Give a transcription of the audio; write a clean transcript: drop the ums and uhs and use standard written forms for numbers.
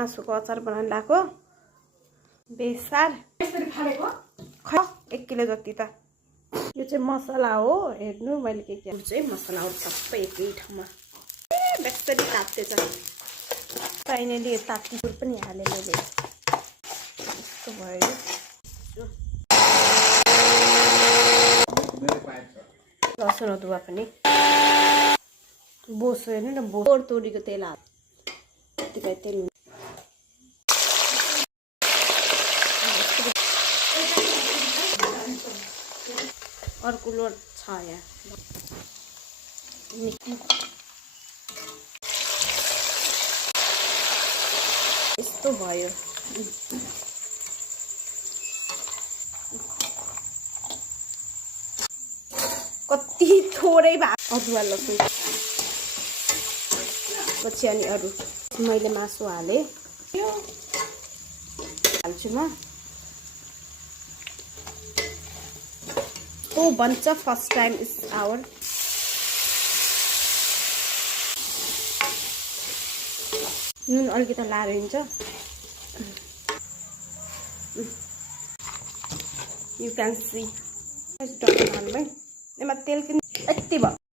मासुको अचार बनाउन लाको बेसार यसरी फालेको ख 1 किलो जति त यो चाहिँ मसला हो हेर्नु मैले के चाहिँ मसलाहरु सबै एकै ठाउँमा बेसरी ताप्दै छ फाइनली ताप्नुर पनि हाले मैले यस्तो भयो लसुन अदुवा पनि बोसो हेर्नु न बोर तोरीको तेल हाल त्यतिकै तेल अर्को लोड छ यहाँ यस्तो भयो कति थोरै भए अदुवा लसुन पछि अनि अरू मैले मासु हाले हाल्छु म तो भन्छ फर्स्ट टाइम इज आवर नुन अलिकति लाएर हुन्छ यु क्यान सी टक्क हाल्मै यसमा तेल किन यति भयो